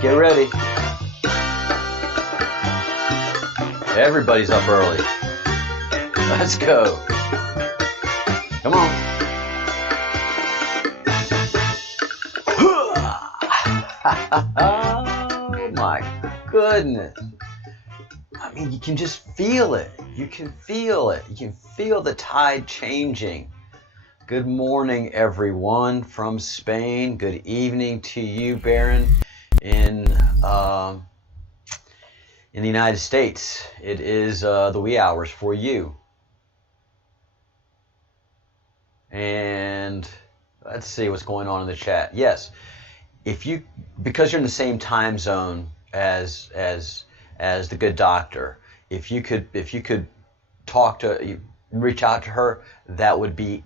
get ready. Everybody's up early. Let's go. Come on. Oh my goodness. I mean, you can just feel it. You can feel it. You can feel the tide changing. Good morning, everyone from Spain. Good evening to you, Baron, in the United States. It is the wee hours for you. And let's see what's going on in the chat. Yes, because you're in the same time zone as the good doctor, if you could reach out to her, that would be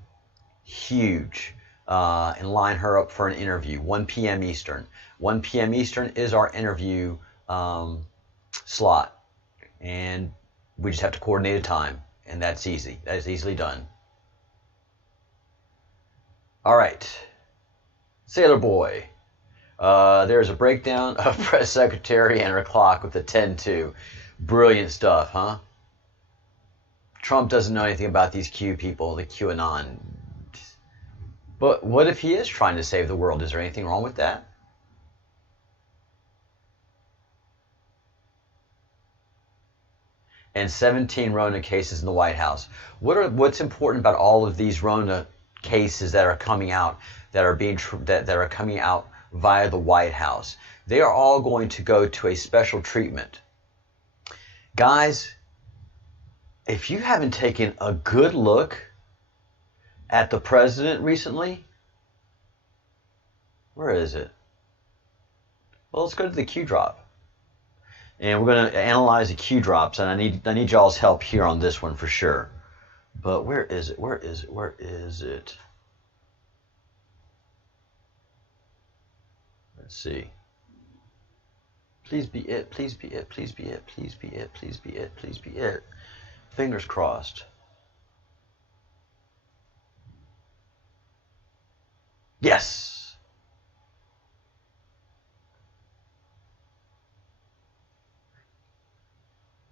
huge, and line her up for an interview. 1 p.m. Eastern. 1 p.m. Eastern is our interview slot, and we just have to coordinate a time, and that's easy. That is easily done. All right, Sailor Boy. There's a breakdown of press secretary and her clock with the 10-2. Brilliant stuff, huh? Trump doesn't know anything about these Q people, the QAnon. But what if he is trying to save the world? Is there anything wrong with that? And 17 Rona cases in the White House. What's important about all of these Rona cases that are coming out, that are coming out via the White House? They are all going to go to a special treatment. Guys, if you haven't taken a good look at the president recently, where is it? Well, let's go to the Q drop. And we're going to analyze the Q drops, and I need y'all's help here on this one for sure. But where is it? Where is it? Where is it? Let's see. Please be it. Please be it. Please be it. Please be it. Please be it. Please be it. Fingers crossed. Yes.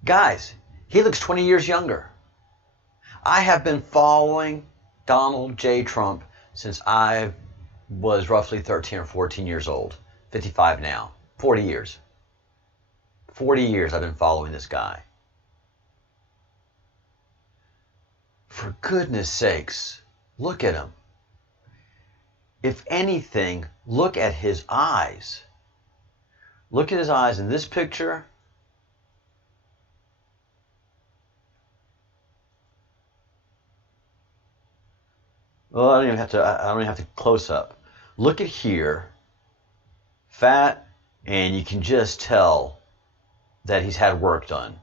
Guys, he looks 20 years younger. I have been following Donald J. Trump since I was roughly 13 or 14 years old. 55 now. 40 years. 40 years I've been following this guy. For goodness sakes, look at him. If anything, look at his eyes. Look at his eyes in this picture. Well, I don't even have to close up. Look at here. Fat, and you can just tell that he's had work done.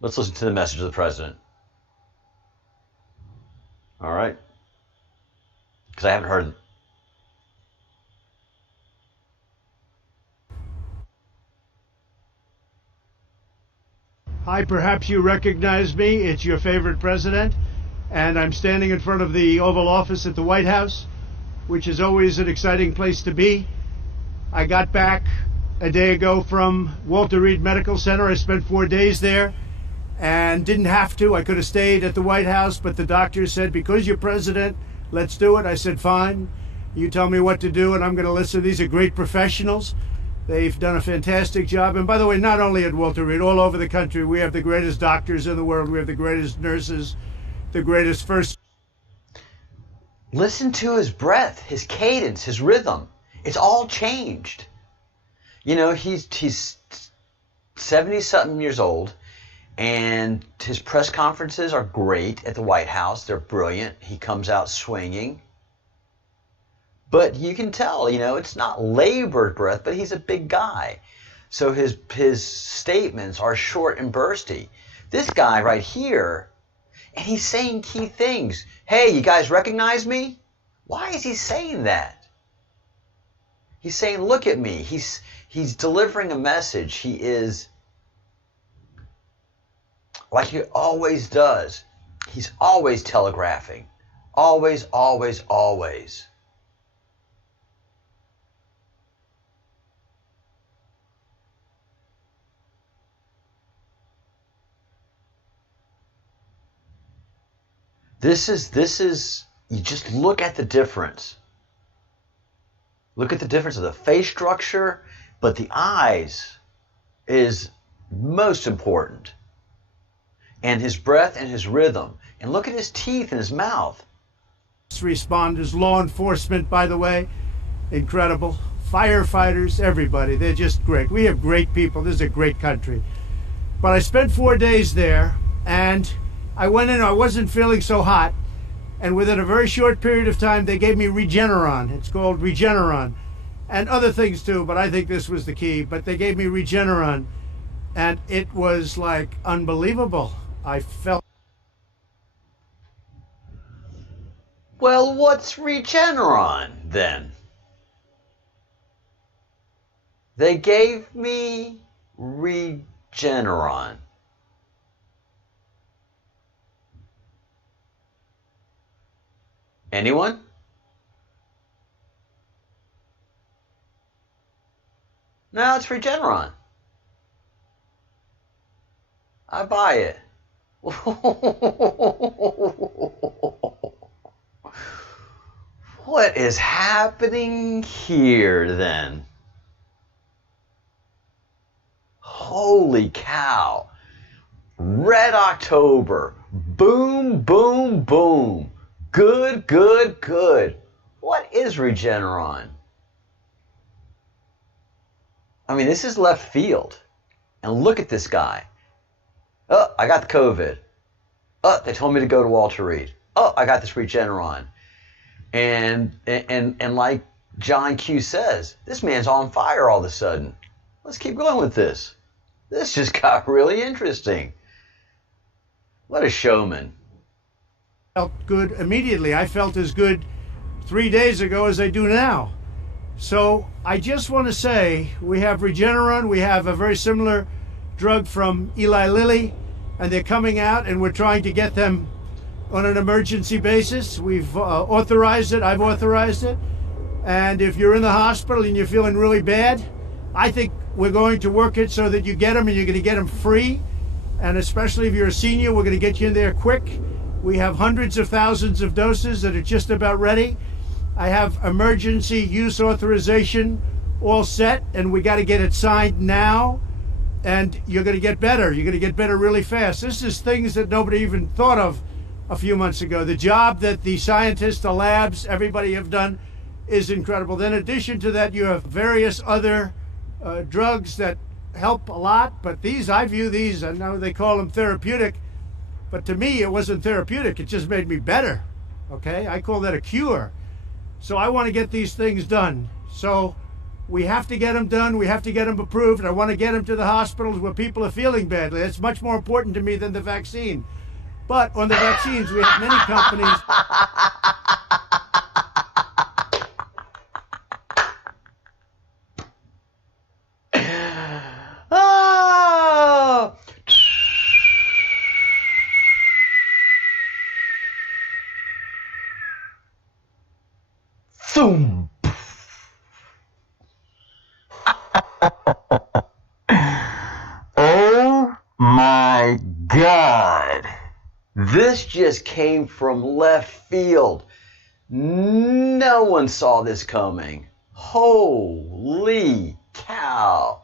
Let's listen to the message of the president. All right? Because I haven't heard. Hi, perhaps you recognize me. It's your favorite president. And I'm standing in front of the Oval Office at the White House, which is always an exciting place to be. I got back a day ago from Walter Reed Medical Center. I spent 4 days there and didn't have to. I could have stayed at the White House, but the doctor said, because you're president, let's do it. I said, fine. You tell me what to do, and I'm going to listen. These are great professionals. They've done a fantastic job. And by the way, not only at Walter Reed, all over the country, we have the greatest doctors in the world. We have the greatest nurses, the greatest first. Listen to his breath, his cadence, his rhythm. It's all changed. You know, he's 70-something years old, and his press conferences are great at the White House. They're brilliant. He comes out swinging. But you can tell, you know, it's not labored breath, but he's a big guy. So his statements are short and bursty. This guy right here, and he's saying key things. Hey, you guys recognize me? Why is he saying that? He's saying, look at me. He's delivering a message. He is, like he always does, he's always telegraphing. Always, always, always. This is, you just look at the difference. Look at the difference of the face structure, but the eyes is most important. And his breath and his rhythm. And look at his teeth and his mouth. Responders, law enforcement, by the way, incredible. Firefighters, everybody, they're just great. We have great people. This is a great country. But I spent 4 days there, and I went in, I wasn't feeling so hot, and within a very short period of time, they gave me Regeneron. It's called Regeneron, and other things too, but I think this was the key. But they gave me Regeneron, and it was like unbelievable. I felt... Well, what's Regeneron then? They gave me Regeneron. Anyone? No, it's Regeneron. I buy it. What is happening here then? Holy cow. Red October. Boom, boom, boom. Good, good, good. What is Regeneron? I mean, this is left field. And look at this guy. Oh, I got the COVID. Oh, they told me to go to Walter Reed. Oh, I got this Regeneron. And like John Q says, this man's on fire all of a sudden. Let's keep going with this. This just got really interesting. What a showman. Felt good immediately. I felt as good 3 days ago as I do now. So I just want to say we have Regeneron. We have a very similar drug from Eli Lilly, and they're coming out, and we're trying to get them on an emergency basis. We've authorized it. I've authorized it. And if you're in the hospital and you're feeling really bad, I think we're going to work it so that you get them, and you're going to get them free. And especially if you're a senior, we're going to get you in there quick. We have hundreds of thousands of doses that are just about ready. I have emergency use authorization all set, and we got to get it signed now. And you're going to get better. You're going to get better really fast. This is things that nobody even thought of a few months ago. The job that the scientists, the labs, everybody have done is incredible. Then in addition to that, you have various other drugs that help a lot. But these, I view these, I know they call them therapeutic, but to me, it wasn't therapeutic. It just made me better, okay? I call that a cure. So I want to get these things done. So we have to get them done. We have to get them approved. I want to get them to the hospitals where people are feeling badly. That's much more important to me than the vaccine. But on the vaccines, we have many companies. Boom. Oh my God. This just came from left field. No one saw this coming. Holy cow.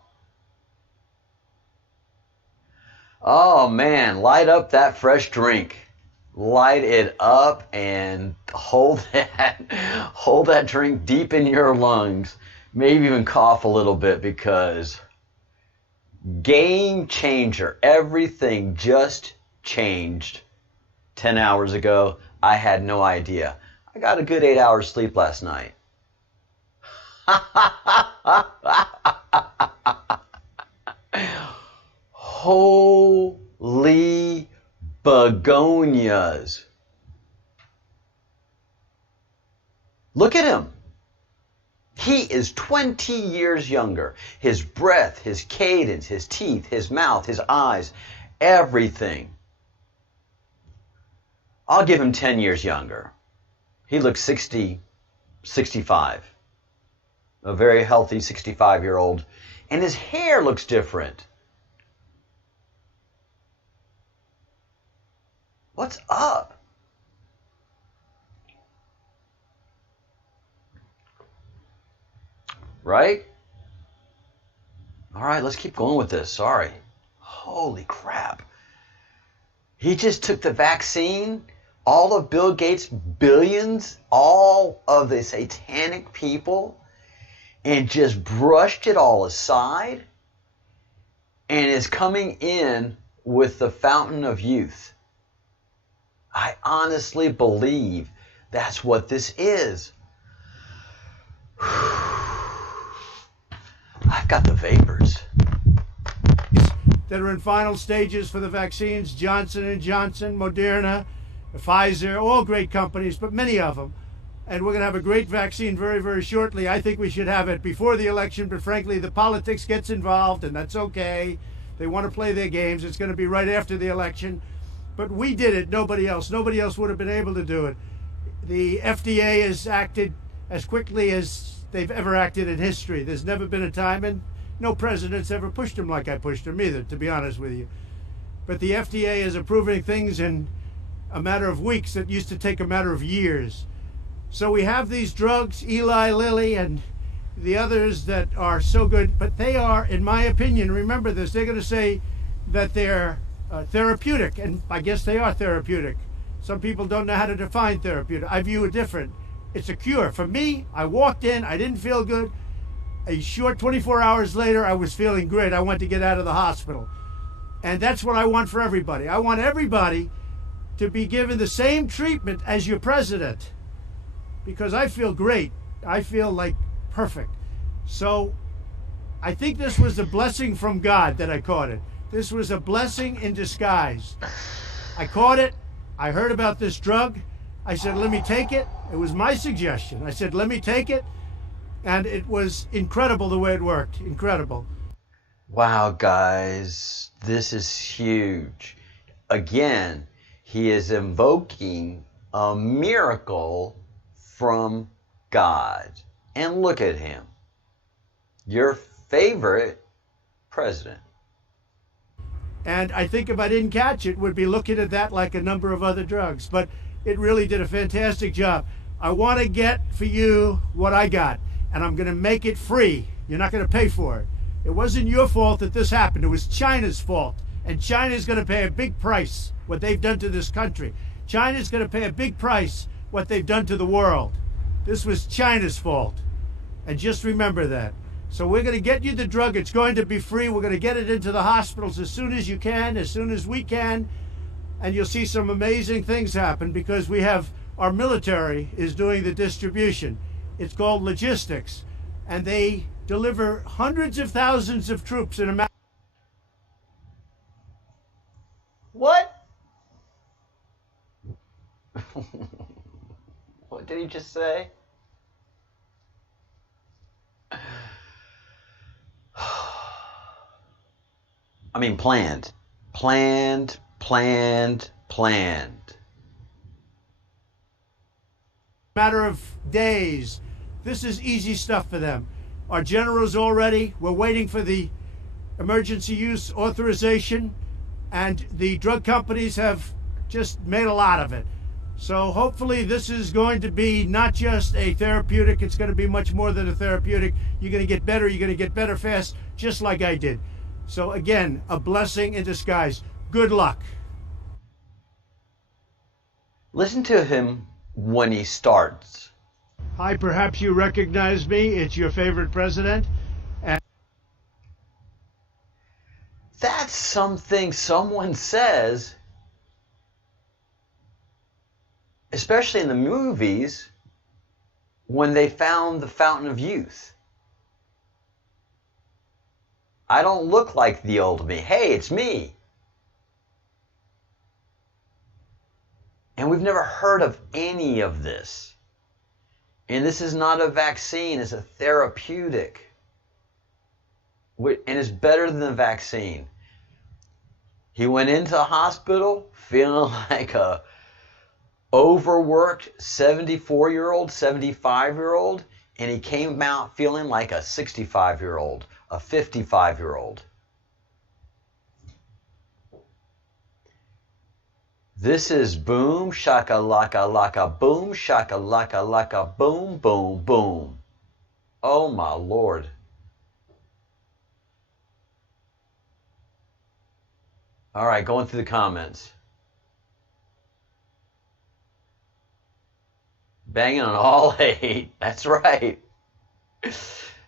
Oh man, light up that fresh drink. Light it up and hold that drink deep in your lungs. Maybe even cough a little bit, because game changer. Everything just changed 10 hours ago. I had no idea. I got a good 8 hours sleep last night. Holy begonias. Look at him. He is 20 years younger. His breath, his cadence, his teeth, his mouth, his eyes, everything. I'll give him 10 years younger. He looks 60, 65. A very healthy 65-year-old. And his hair looks different. What's up? Right? All right, let's keep going with this. Sorry. Holy crap. He just took the vaccine, all of Bill Gates' billions, all of the satanic people, and just brushed it all aside and is coming in with the fountain of youth. I honestly believe that's what this is. I've got the vapors. That are in final stages for the vaccines, Johnson & Johnson, Moderna, FISA, all great companies, but many of them. And we're going to have a great vaccine very, very shortly. I think we should have it before the election, but frankly, the politics gets involved, and that's okay. They want to play their games. It's going to be right after the election. But we did it, nobody else. Nobody else would have been able to do it. The FDA has acted as quickly as they've ever acted in history. There's never been a time, and no president's ever pushed them like I pushed them either, to be honest with you. But the FDA is approving things in a matter of weeks that used to take a matter of years. So we have these drugs, Eli Lilly and the others that are so good, but they are, in my opinion, remember this, they're going to say that they're therapeutic, and I guess they are therapeutic. Some people don't know how to define therapeutic. I view it different. It's a cure. For me, I walked in, I didn't feel good. A short 24 hours later, I was feeling great. I wanted to get out of the hospital. And that's what I want for everybody. I want everybody to be given the same treatment as your president, because I feel great. I feel like perfect. So I think this was a blessing from God that I caught it. This was a blessing in disguise. I caught it. I heard about this drug. I said, let me take it. It was my suggestion. I said, let me take it. And it was incredible the way it worked. Incredible. Wow, guys, this is huge. Again, he is invoking a miracle from God. And look at him. Your favorite president. And I think if I didn't catch it, would be looking at that like a number of other drugs. But it really did a fantastic job. I want to get for you what I got, and I'm going to make it free. You're not going to pay for it. It wasn't your fault that this happened. It was China's fault. And China's going to pay a big price, what they've done to this country. China's going to pay a big price, what they've done to the world. This was China's fault. And just remember that. So we're going to get you the drug. It's going to be free. We're going to get it into the hospitals as soon as you can, as soon as we can. And you'll see some amazing things happen because we have, our military is doing the distribution. It's called logistics. And they deliver hundreds of thousands of troops in a matter. What? What did he just say? I mean, planned. Planned. Matter of days. This is easy stuff for them. Our general's all ready. We're waiting for the emergency use authorization, and the drug companies have just made a lot of it. So hopefully this is going to be not just a therapeutic, it's going to be much more than a therapeutic. You're going to get better, you're going to get better fast, just like I did. So again, a blessing in disguise. Good luck. Listen to him when he starts. Hi, perhaps you recognize me. It's your favorite president. And That's something someone says, especially in the movies, when they found the fountain of youth. I don't look like the old me. Hey, it's me. And we've never heard of any of this. And this is not a vaccine, it's a therapeutic. And it's better than the vaccine. He went into the hospital feeling like a overworked 74-year-old, 75-year-old, and he came out feeling like a 65-year-old, a 55-year-old. This is boom, shaka laka laka, boom, shaka laka laka, boom, boom, boom. Oh my Lord. All right, going through the comments. Banging on all 8. That's right.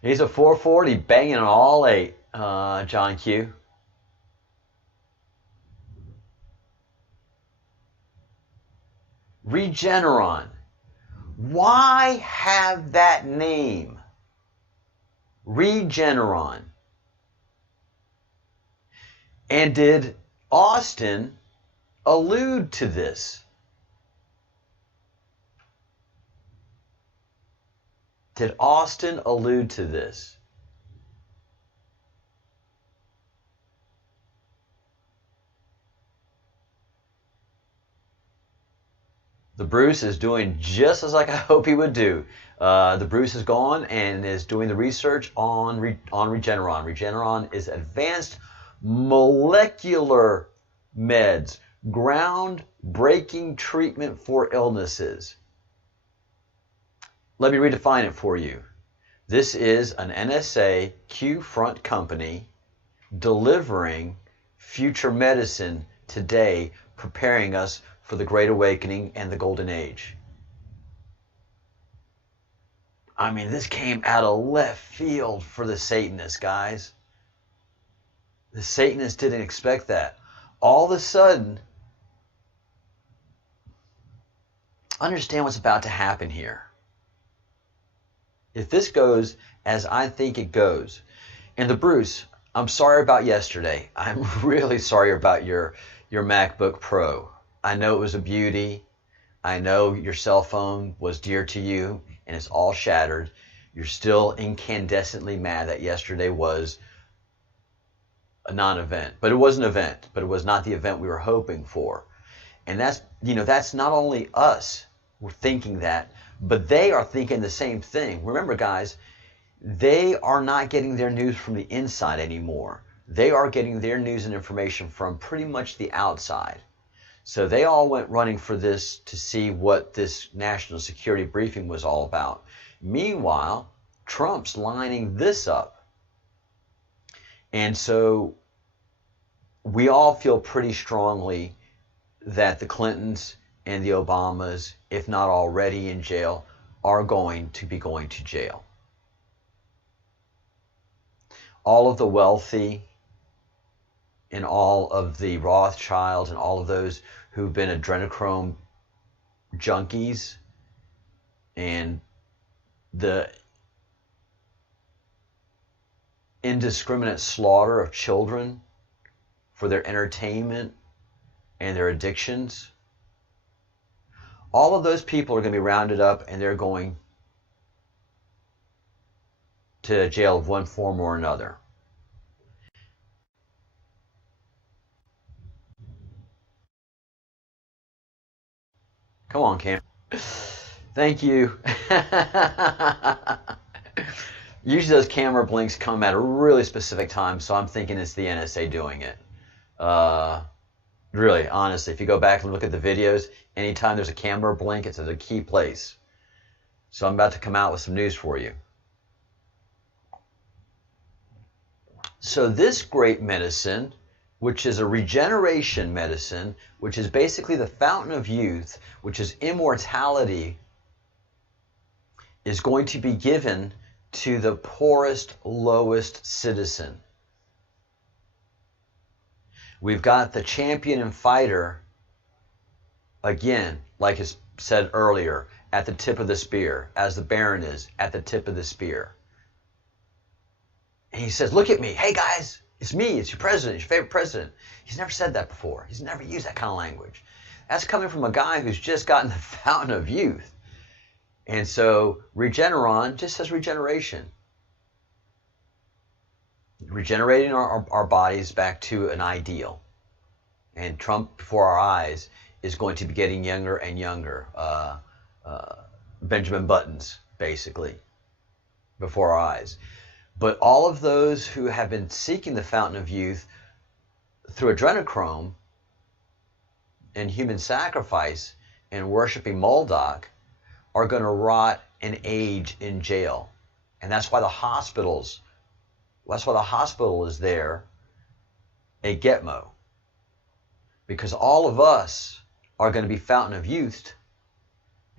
He's a 440, banging on all 8, John Q. Regeneron. Why have that name? Regeneron. And did Austin allude to this? Did Austin allude to this? The Bruce is doing just as like I hope he would do. The Bruce is gone and is doing the research on Regeneron. Regeneron is advanced molecular meds, groundbreaking treatment for illnesses. Let me redefine it for you. This is an NSA Q-front company delivering future medicine today, preparing us for the Great Awakening and the Golden Age. I mean, this came out of left field for the Satanists, guys. The Satanists didn't expect that. All of a sudden, understand what's about to happen here. If this goes as I think it goes, and the Bruce, I'm sorry about yesterday. I'm really sorry about your MacBook Pro. I know it was a beauty. I know your cell phone was dear to you, and it's all shattered. You're still incandescently mad that yesterday was a non-event. But it was an event, but it was not the event we were hoping for. And that's, that's not only us we're thinking that, but they are thinking the same thing. Remember, guys, they are not getting their news from the inside anymore. They are getting their news and information from pretty much the outside. So they all went running for this to see what this national security briefing was all about. Meanwhile, Trump's lining this up. And so we all feel pretty strongly that the Clintons and the Obamas, if not already in jail, are going to be going to jail. All of the wealthy and all of the Rothschilds and all of those who've been adrenochrome junkies and the indiscriminate slaughter of children for their entertainment and their addictions, all of those people are going to be rounded up and they're going to jail of one form or another. Come on, Cam. Thank you. Usually those camera blinks come at a really specific time, so I'm thinking it's the NSA doing it. Really, honestly, if you go back and look at the videos, anytime there's a camera blink, it's at a key place. So I'm about to come out with some news for you. So this great medicine, which is a regeneration medicine, which is basically the fountain of youth, which is immortality, is going to be given to the poorest, lowest citizen. We've got the champion and fighter, again, like I said earlier, at the tip of the spear, as the Baron is at the tip of the spear. And he says, look at me. Hey, guys, it's me. It's your president, your favorite president. He's never said that before. He's never used that kind of language. That's coming from a guy who's just gotten the fountain of youth. And so Regeneron just says regeneration. Regenerating our bodies back to an ideal. And Trump, before our eyes, is going to be getting younger and younger. Benjamin Buttons, basically, before our eyes. But all of those who have been seeking the fountain of youth through adrenochrome and human sacrifice and worshiping Moldoc are going to rot and age in jail. And that's why the hospital is there, a Gitmo. Because all of us are going to be fountain of youth,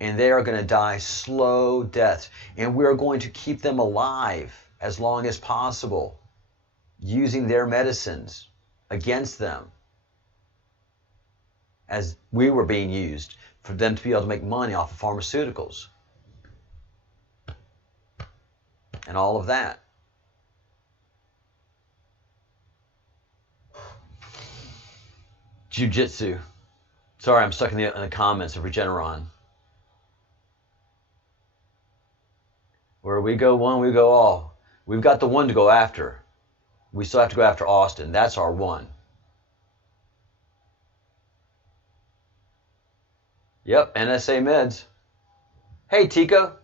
and they are going to die slow deaths. And we are going to keep them alive as long as possible, using their medicines against them, as we were being used for them to be able to make money off of pharmaceuticals and all of that. Jiu-jitsu. Sorry, I'm stuck in the comments of Regeneron. Where we go one, we go all. We've got the one to go after. We still have to go after Austin. That's our one. Yep, NSA meds. Hey, Tico.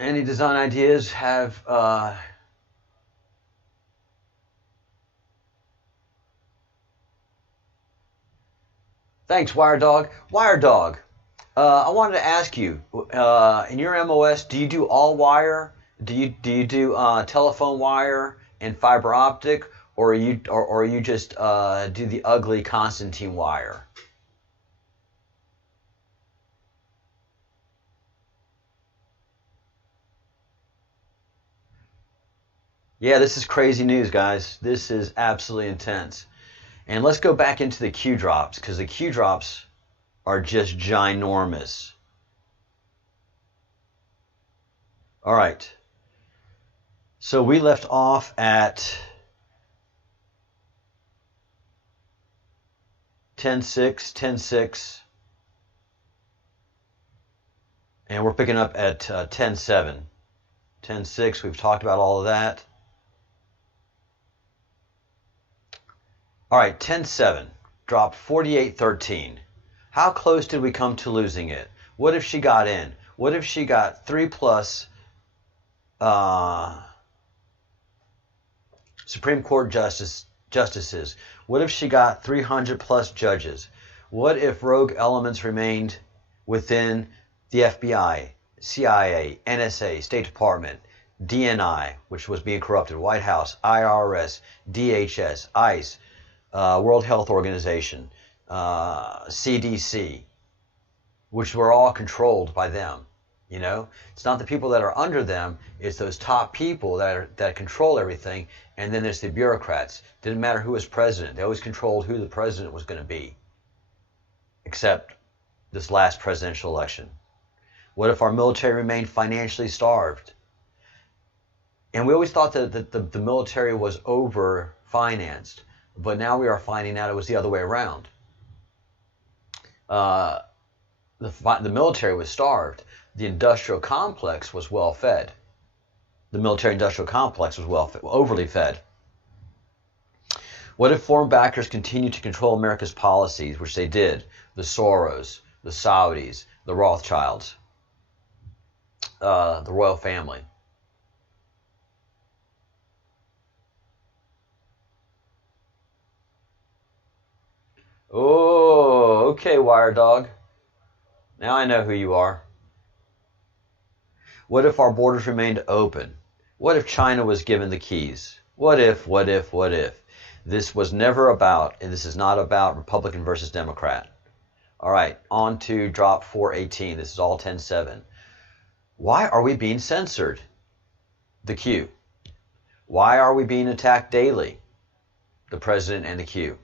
Any design ideas have thanks, WireDog. WireDog, I wanted to ask you, in your MOS, do you do all wire? Do you do telephone wire and fiber optic, or you just do the ugly Constantine wire? Yeah, this is crazy news, guys. This is absolutely intense. And let's go back into the Q drops, because the Q drops are just ginormous. All right. So we left off at 10.6, 10.6. And we're picking up at 10.7. 10.6, we've talked about all of that. All right, 10.7, dropped 48.13. How close did we come to losing it? What if she got in? What if she got 3+ Supreme Court justices? What if she got 300+ judges? What if rogue elements remained within the FBI, CIA, NSA, State Department, DNI, which was being corrupted, White House, IRS, DHS, ICE, World Health Organization, CDC, which were all controlled by them. You know, it's not the people that are under them; it's those top people that control everything. And then there's the bureaucrats. Didn't matter who was president; they always controlled who the president was going to be. Except this last presidential election. What if our military remained financially starved? And we always thought that the military was over-financed. But now we are finding out it was the other way around. The military was starved. The industrial complex was well fed. The military-industrial complex was overly fed. What if foreign backers continued to control America's policies, which they did? The Soros, the Saudis, the Rothschilds, the royal family. Oh, okay, WireDog. Now I know who you are. What if our borders remained open? What if China was given the keys? What if? This was never about, and this is not about Republican versus Democrat. All right, on to drop 418. This is all 10.7. Why are we being censored? The Q. Why are we being attacked daily? The president and the Q.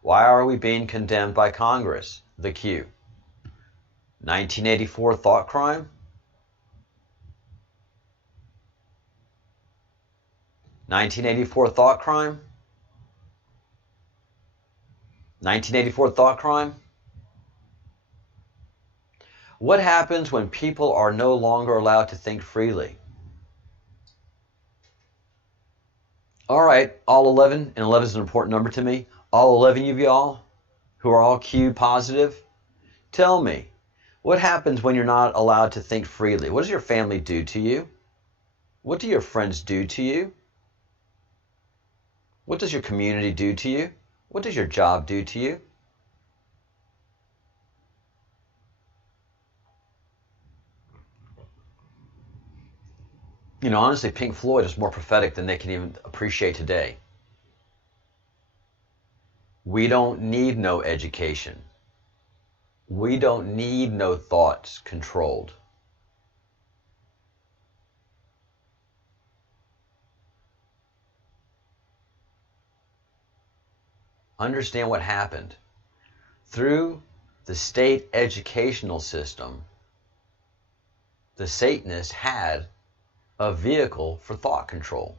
Why are we being condemned by Congress? The Q. 1984 thought crime? 1984 thought crime? 1984 thought crime. What happens when people are no longer allowed to think freely? All right, all 11, and 11 is an important number to me. All 11 of y'all who are all Q positive, tell me, what happens when you're not allowed to think freely? What does your family do to you? What do your friends do to you? What does your community do to you? What does your job do to you? You know, honestly, Pink Floyd is more prophetic than they can even appreciate today. We don't need no education. We don't need no thoughts controlled. Understand what happened. Through the state educational system, the Satanists had a vehicle for thought control.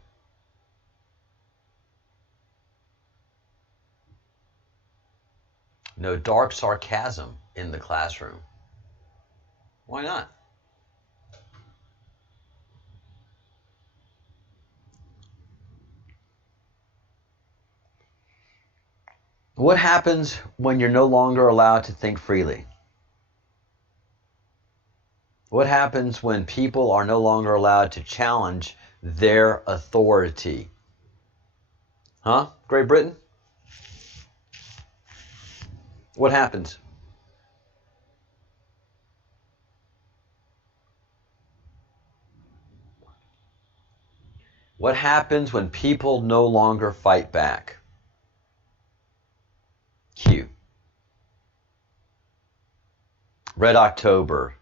No dark sarcasm in the classroom. Why not? What happens when you're no longer allowed to think freely? What happens when people are no longer allowed to challenge their authority? Huh? Great Britain? What happens? What happens when people no longer fight back? Q. Red October.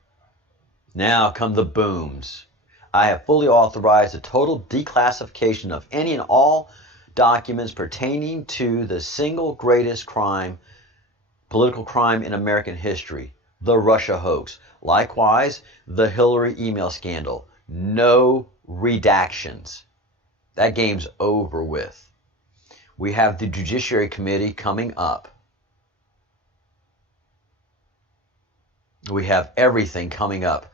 Now come the booms. I have fully authorized a total declassification of any and all documents pertaining to the single greatest crime, political crime in American history, the Russia hoax. Likewise, the Hillary email scandal. No redactions. That game's over with. We have the Judiciary Committee coming up. We have everything coming up.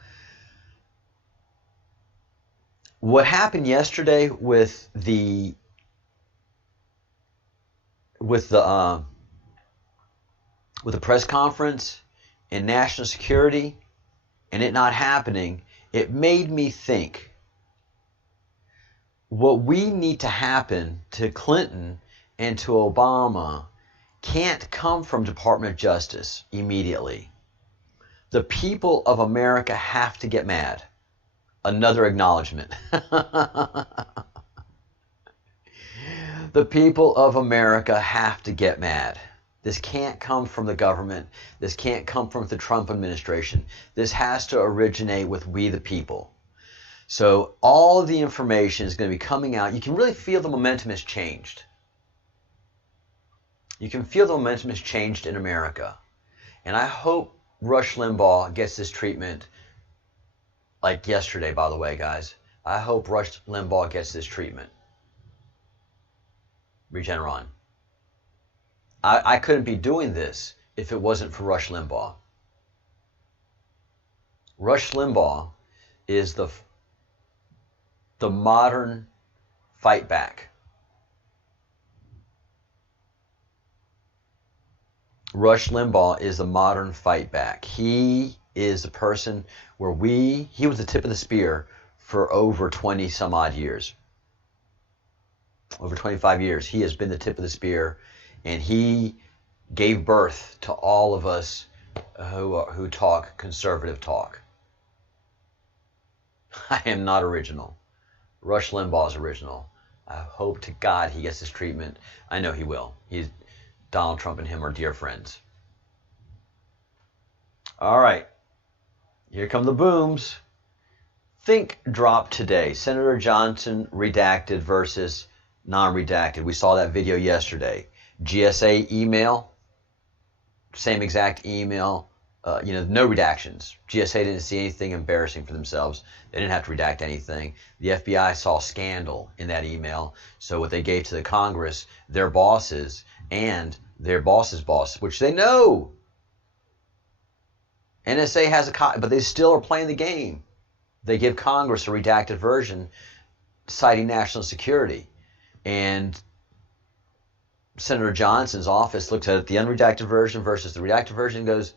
What happened yesterday with the press conference and national security and it not happening, it made me think what we need to happen to Clinton and to Obama can't come from Department of Justice immediately. The people of America have to get mad. Another acknowledgement. The people of America have to get mad. This can't come from the government. This can't come from the Trump administration. This has to originate with we the people. So all of the information is going to be coming out. You can really feel the momentum has changed. You can feel the momentum has changed in America. And I hope Rush Limbaugh gets this treatment like yesterday, by the way, guys. I hope Rush Limbaugh gets this treatment. Regeneron. I couldn't be doing this if it wasn't for Rush Limbaugh. Rush Limbaugh is the modern fight back. Rush Limbaugh is the modern fight back. He is a person where he was the tip of the spear for over 20 some odd years. Over 25 years, he has been the tip of the spear, and he gave birth to all of us who talk conservative talk. I am not original. Rush Limbaugh is original. I hope to God he gets this treatment. I know he will. Donald Trump and him are dear friends. All right. Here come the booms. Think drop today. Senator Johnson redacted versus non-redacted. We saw that video yesterday. GSA email, same exact email, no redactions. GSA didn't see anything embarrassing for themselves. They didn't have to redact anything. The FBI saw scandal in that email. So what they gave to the Congress, their bosses, and their boss's boss, which they know. NSA has a copy, but they still are playing the game. They give Congress a redacted version citing national security. And Senator Johnson's office looked at the unredacted version versus the redacted version and goes,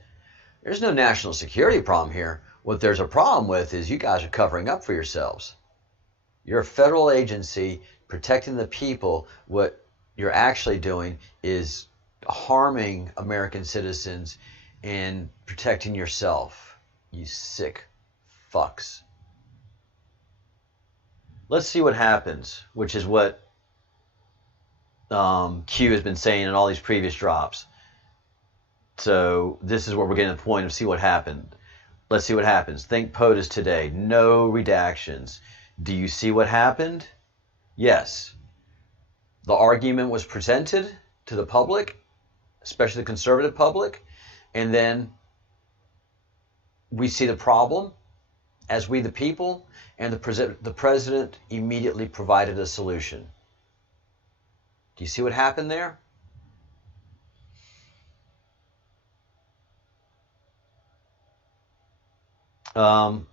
there's no national security problem here. What there's a problem with is you guys are covering up for yourselves. You're a federal agency protecting the people. What you're actually doing is harming American citizens and protecting yourself. You sick fucks. Let's see what happens, which is what Q has been saying in all these previous drops. So this is where we're getting to the point of see what happened. Let's see what happens. Think POTUS today. No redactions. Do you see what happened? Yes. The argument was presented to the public, especially the conservative public, and then we see the problem as we the people, and the president immediately provided a solution. Do you see what happened there? And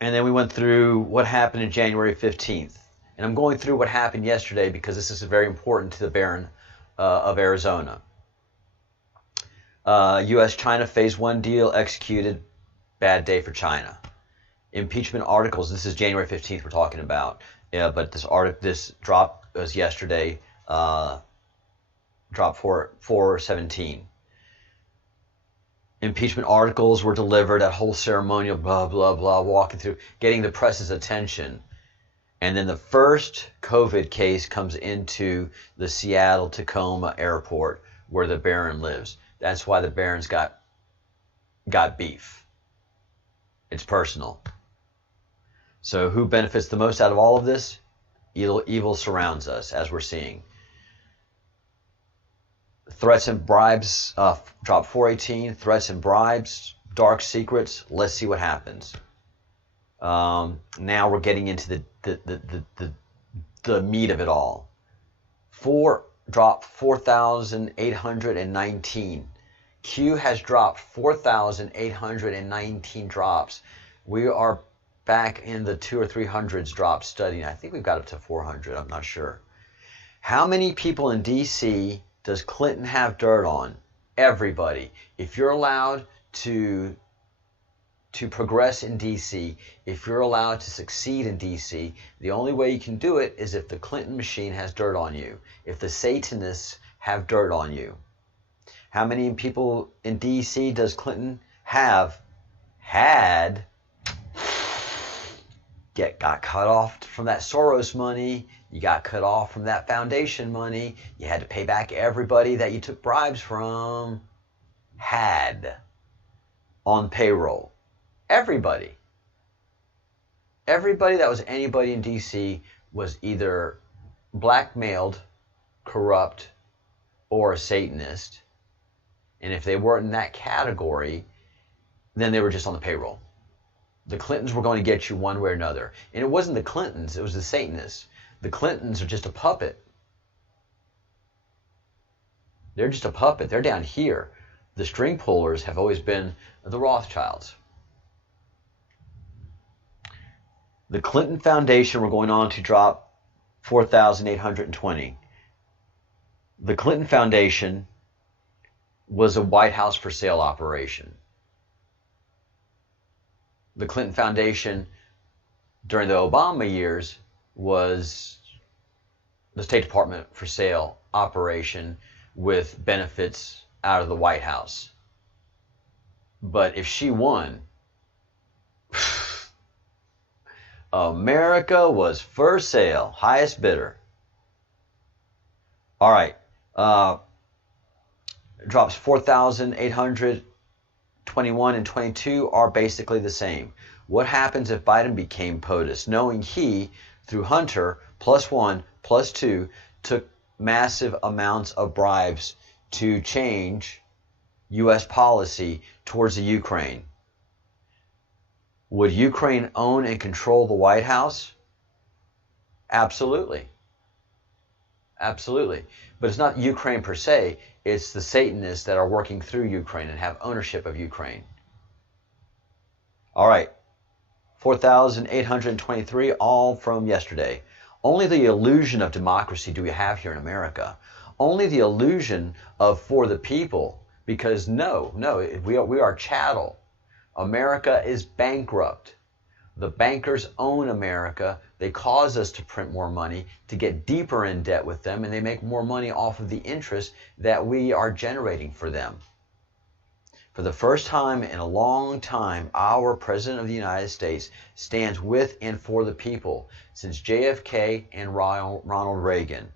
then we went through what happened in January 15th. And I'm going through what happened yesterday because this is very important to the Baron of Arizona. U.S.-China Phase 1 deal executed. Bad day for China. Impeachment articles. This is January 15th we're talking about. Yeah, but this drop was yesterday. Drop 417. Impeachment articles were delivered, that whole ceremonial, blah, blah, blah, walking through, getting the press's attention. And then the first COVID case comes into the Seattle-Tacoma airport where the Baron lives. That's why the Baron's got beef. It's personal. So who benefits the most out of all of this? Evil surrounds us, as we're seeing. Threats and bribes, drop 418, threats and bribes, dark secrets. Let's see what happens. Now we're getting into the meat of it all. Drop 4,819. Q has dropped 4,819 drops. We are back in the 200 or 300s drop studying. I think we've got up to 400. I'm not sure. How many people in D.C. does Clinton have dirt on? Everybody. If you're allowed to progress in D.C., if you're allowed to succeed in D.C., the only way you can do it is if the Clinton machine has dirt on you, if the Satanists have dirt on you. How many people in D.C. does Clinton had got cut off from that Soros money? You got cut off from that foundation money. You had to pay back everybody that you took bribes from. Had on payroll. Everybody. Everybody that was anybody in D.C. was either blackmailed, corrupt, or a Satanist. And if they weren't in that category, then they were just on the payroll. The Clintons were going to get you one way or another. And it wasn't the Clintons, it was the Satanists. The Clintons are just a puppet. They're just a puppet. They're down here. The string pullers have always been the Rothschilds. The Clinton Foundation, we're going on to drop 4,820. The Clinton Foundation was a White House for sale operation. The Clinton Foundation during the Obama years was the State Department for sale operation with benefits out of the White House. But if she won, America was for sale, highest bidder. All right, drops 4,821 and 22 are basically the same. What happens if Biden became POTUS, knowing he, through Hunter, +1, +2, took massive amounts of bribes to change U.S. policy towards the Ukraine? Would Ukraine own and control the White House? Absolutely. Absolutely. But it's not Ukraine per se. It's the Satanists that are working through Ukraine and have ownership of Ukraine. All right. 4,823, all from yesterday. Only the illusion of democracy do we have here in America. Only the illusion of for the people. Because no, we are chattel. America is bankrupt. The bankers own America. They cause us to print more money, to get deeper in debt with them, and they make more money off of the interest that we are generating for them. For the first time in a long time, our President of the United States stands with and for the people since JFK and Ronald Reagan.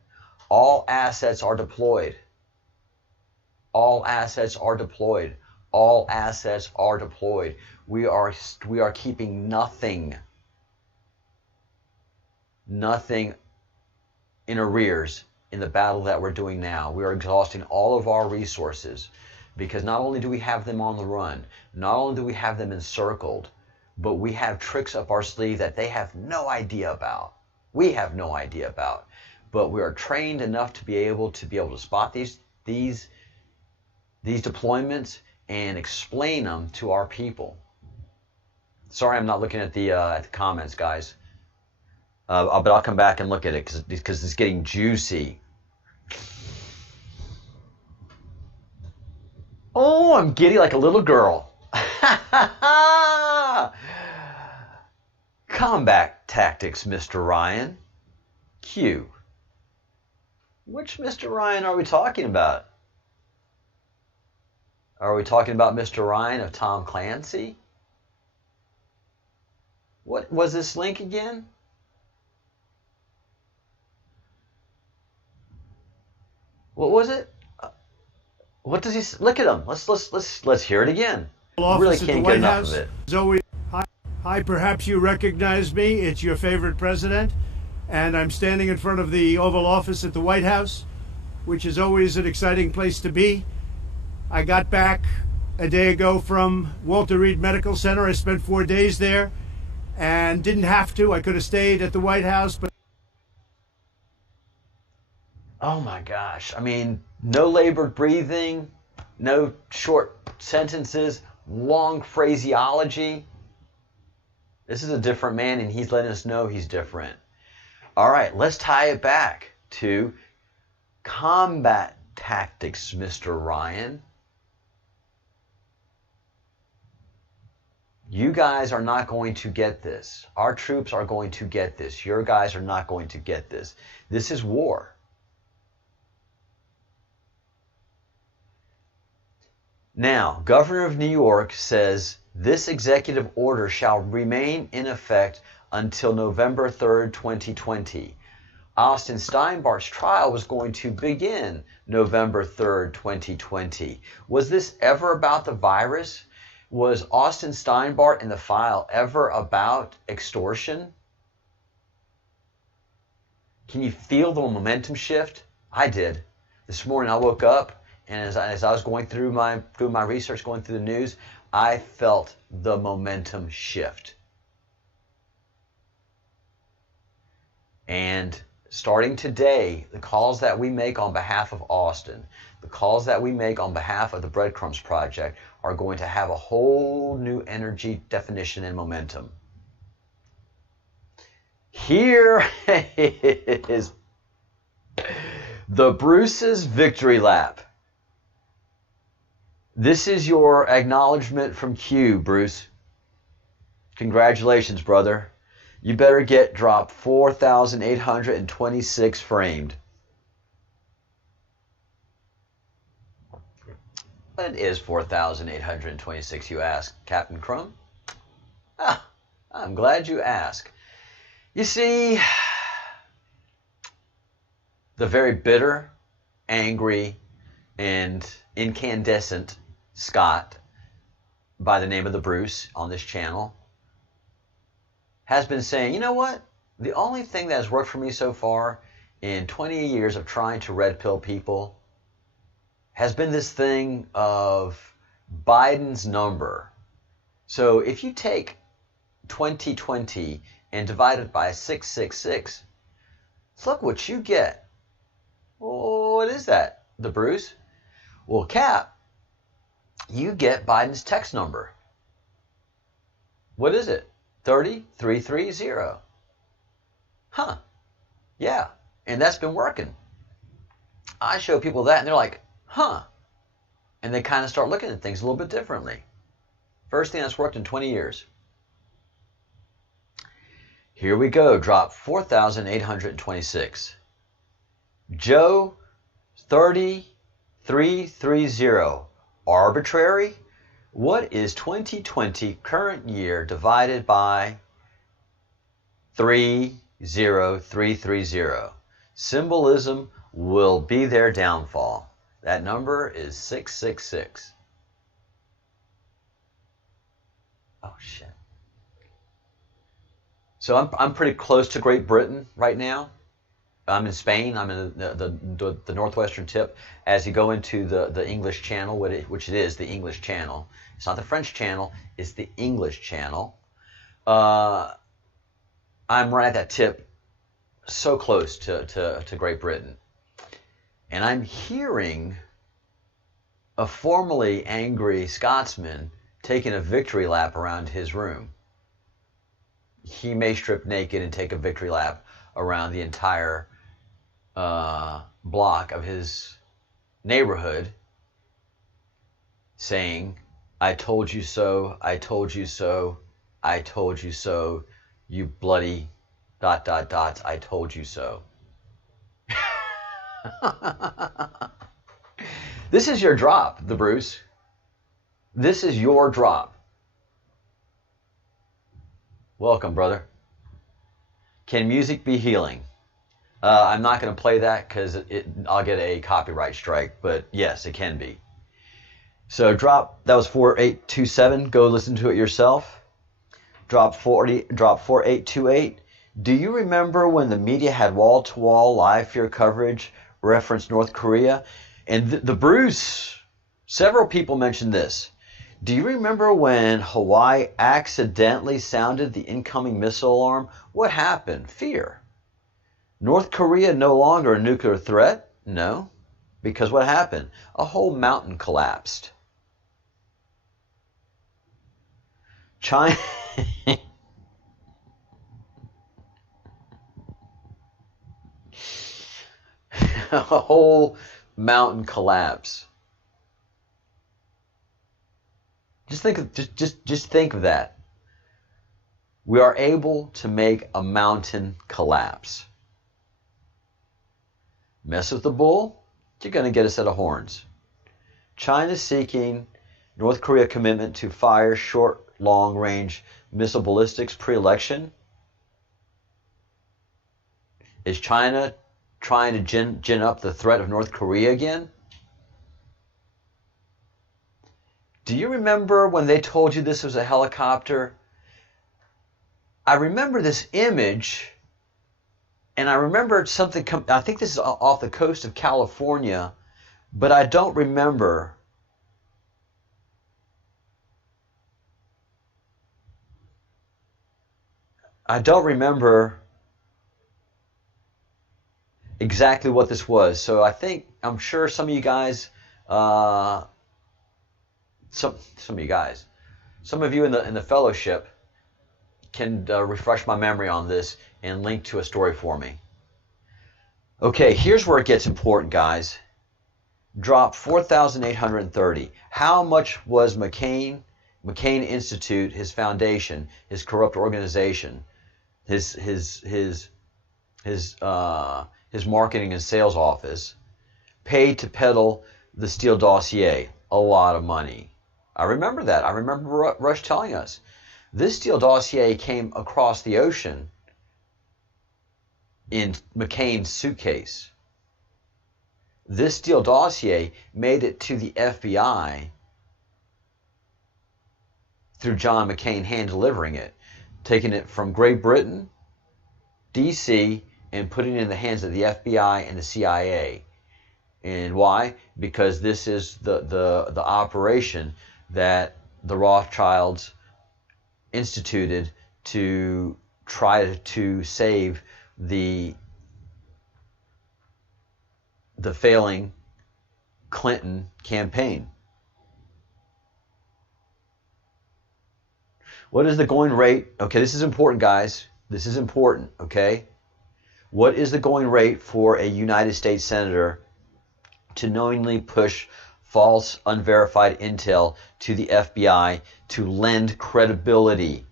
All assets are deployed. All assets are deployed. All assets are deployed. We are keeping nothing in arrears in the battle that we're doing now. We are exhausting all of our resources because not only do we have them on the run, not only do we have them encircled, but we have tricks up our sleeve that they have no idea about. We have no idea about. But we are trained enough to be able to spot these deployments and explain them to our people. Sorry, I'm not looking at the comments, guys. But I'll come back and look at it because it's getting juicy. Oh, I'm giddy like a little girl. Combat tactics, Mr. Ryan. Q. Which Mr. Ryan are we talking about? Are we talking about Mr. Ryan of Tom Clancy? What was this link again? What was it? What does he look at him? Let's hear it again. I really can't get enough of it. Zoe, hi, perhaps you recognize me. It's your favorite president, and I'm standing in front of the Oval Office at the White House, which is always an exciting place to be. I got back a day ago from Walter Reed Medical Center. I spent 4 days there and didn't have to. I could have stayed at the White House, but oh my gosh. I mean, no labored breathing, no short sentences, long phraseology. This is a different man, and he's letting us know he's different. All right, let's tie it back to combat tactics, Mr. Ryan. You guys are not going to get this. Our troops are going to get this. Your guys are not going to get this. This is war. Now, Governor of New York says this executive order shall remain in effect until November 3rd, 2020. Austin Steinbart's trial was going to begin November 3rd, 2020. Was this ever about the virus? Was Austin Steinbart in the file ever about extortion? Can you feel the momentum shift? I did. This morning I woke up, and as I was going through my research, going through the news, I felt the momentum shift. And starting today, the calls that we make on behalf of Austin, the calls that we make on behalf of the Breadcrumbs Project are going to have a whole new energy, definition, and momentum. Here is the Bruce's victory lap. This is your acknowledgement from Q, Bruce. Congratulations, brother. You better get drop 4,826 framed. What is 4,826, you ask, Captain Crumb? Ah, I'm glad you ask. You see, the very bitter, angry, and incandescent Scott, by the name of the Bruce on this channel, has been saying, you know what? The only thing that has worked for me so far in 20 years of trying to red pill people has been this thing of Biden's number. So if you take 2020 and divide it by 666, look what you get. Oh, well, what is that, the Bruce? Well, Cap, you get Biden's text number. What is it? 30330. Huh. Yeah. And that's been working. I show people that and they're like, huh. And they kind of start looking at things a little bit differently. First thing that's worked in 20 years. Here we go. Drop 4,826. Joe 3330. Arbitrary? What is 2020 current year divided by 30330? Symbolism will be their downfall. That number is 666. Oh, shit. So I'm pretty close to Great Britain right now. I'm in Spain. I'm in the northwestern tip. As you go into the English Channel, which it is, the English Channel. It's not the French Channel. It's the English Channel. I'm right at that tip, so close to Great Britain. And I'm hearing a formerly angry Scotsman taking a victory lap around his room. He may strip naked and take a victory lap around the entire block of his neighborhood, saying, I told you so, I told you so, I told you so, you bloody ... I told you so. This is your drop, the Bruce. This is your drop. Welcome, brother. Can music be healing? I'm not going to play that because I'll get a copyright strike, but yes, it can be. So that was 4827. Go listen to it yourself. Drop 4828. Do you remember when the media had wall-to-wall live fear coverage referenced North Korea? And the Bruce, several people mentioned this. Do you remember when Hawaii accidentally sounded the incoming missile alarm? What happened? Fear. North Korea no longer a nuclear threat? No. Because what happened? A whole mountain collapsed. China... A whole mountain collapse. Just think of that. We are able to make a mountain collapse. Mess with the bull, you're going to get a set of horns. China seeking North Korea commitment to fire short, long-range missile ballistics pre-election. Is China trying to gin up the threat of North Korea again? Do you remember when they told you this was a helicopter? I remember this image, and I remember something, I think this is off the coast of California, but I don't remember. Exactly what this was. So I'm sure some of you guys, some of you in the fellowship can refresh my memory on this and link to a story for me. Okay, here's where it gets important, guys. Drop 4,830. How much was McCain Institute, his foundation, his corrupt organization, his marketing and sales office, paid to peddle the Steele dossier? A lot of money. I remember that. I remember Rush telling us. This Steele dossier came across the ocean in McCain's suitcase. This Steele dossier made it to the FBI through John McCain hand-delivering it, taking it from Great Britain, D.C., and putting it in the hands of the FBI and the CIA. And why? Because this is the operation that the Rothschilds instituted to try to save the the failing Clinton campaign. What is the going rate? Okay, this is important, guys. This is important, okay? What is the going rate for a United States Senator to knowingly push false, unverified intel to the FBI to lend credibility?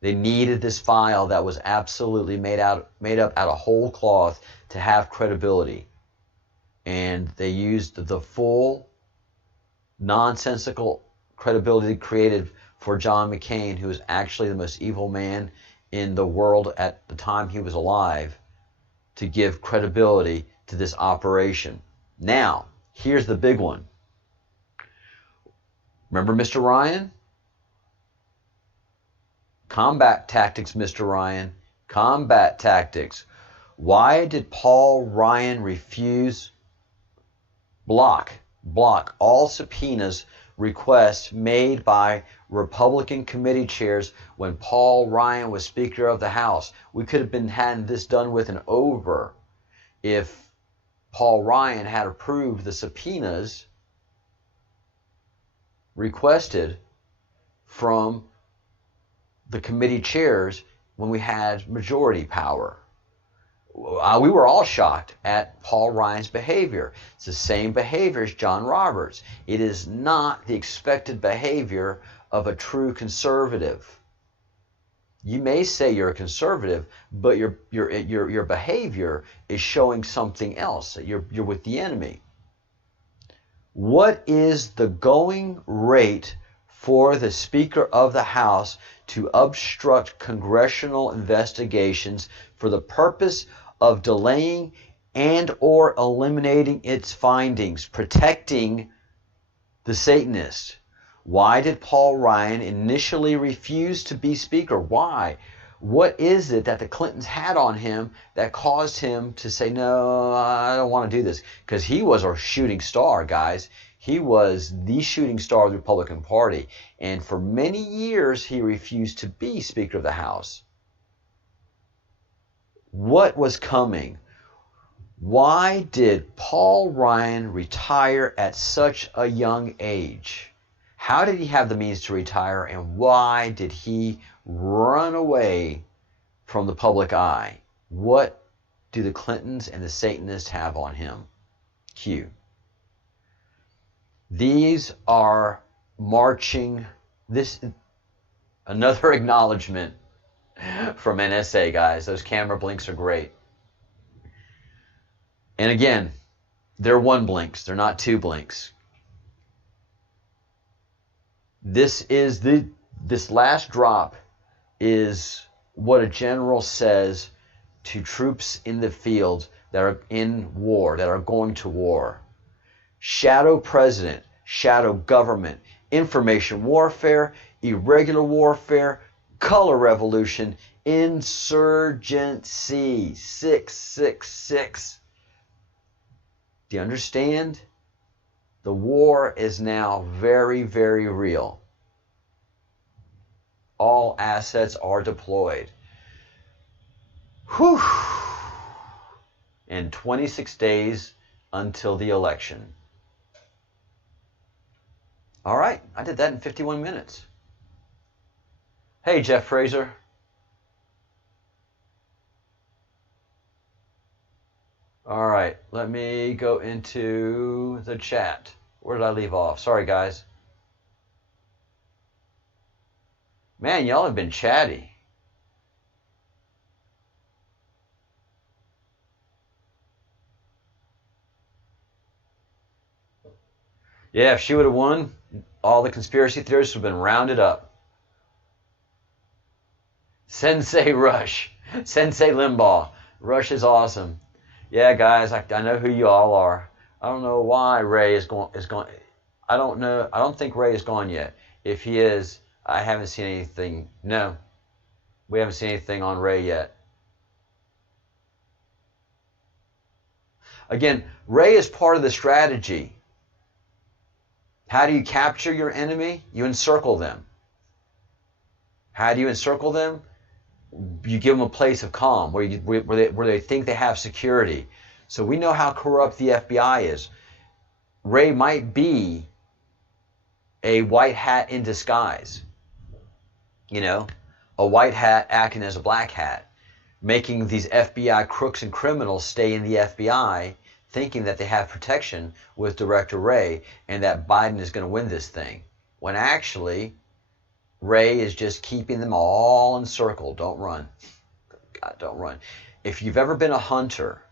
They needed this file that was absolutely made up out of whole cloth to have credibility. And they used the full nonsensical credibility created for John McCain, who was actually the most evil man in the world at the time he was alive, to give credibility to this operation. Now, here's the big one. Remember Mr. Ryan? Combat tactics, Mr. Ryan. Combat tactics. Why did Paul Ryan refuse, block all subpoenas requests made by Republican committee chairs when Paul Ryan was Speaker of the House? We could have been having this done with and over if Paul Ryan had approved the subpoenas requested from the committee chairs when we had majority power. We were all shocked at Paul Ryan's behavior. It's the same behavior as John Roberts. It is not the expected behavior of a true conservative. You may say you're a conservative, but your behavior is showing something else. You're with the enemy. What is the going rate for the Speaker of the House to obstruct congressional investigations for the purpose of delaying and or eliminating its findings, protecting the Satanist? Why did Paul Ryan initially refuse to be Speaker? Why? What is it that the Clintons had on him that caused him to say, no, I don't want to do this? Because he was a shooting star, guys. He was the shooting star of the Republican Party. And for many years, he refused to be Speaker of the House. What was coming? Why did Paul Ryan retire at such a young age? How did he have the means to retire, and why did he run away from the public eye? What do the Clintons and the Satanists have on him? Q. These are marching. Another acknowledgement from NSA, guys. Those camera blinks are great. And again, they're one blinks. They're not two blinks. This last drop is what a general says to troops in the field that are in war, that are going to war. Shadow president, shadow government, information warfare, irregular warfare, color revolution, insurgency, 666. Do you understand? The war is now very, very real. All assets are deployed. Whew. And 26 days until the election. All right, I did that in 51 minutes. Hey, Jeff Fraser. All right, let me go into the chat. Where did I leave off? Sorry, guys. Man, y'all have been chatty. Yeah, if she would have won, all the conspiracy theorists would have been rounded up. Sensei Rush. Sensei Limbaugh. Rush is awesome. Yeah, guys, I know who you all are. I don't know why Ray is going. I don't know. I don't think Ray is gone yet. If he is, I haven't seen anything. No, we haven't seen anything on Ray yet. Again, Ray is part of the strategy. How do you capture your enemy? You encircle them. How do you encircle them? You give them a place of calm where they think they have security. So we know how corrupt the FBI is. Ray might be a white hat in disguise. You know, a white hat acting as a black hat, making these FBI crooks and criminals stay in the FBI, thinking that they have protection with Director Ray and that Biden is going to win this thing. When actually, Ray is just keeping them all encircled. Don't run. God, don't run. If you've ever been a hunter,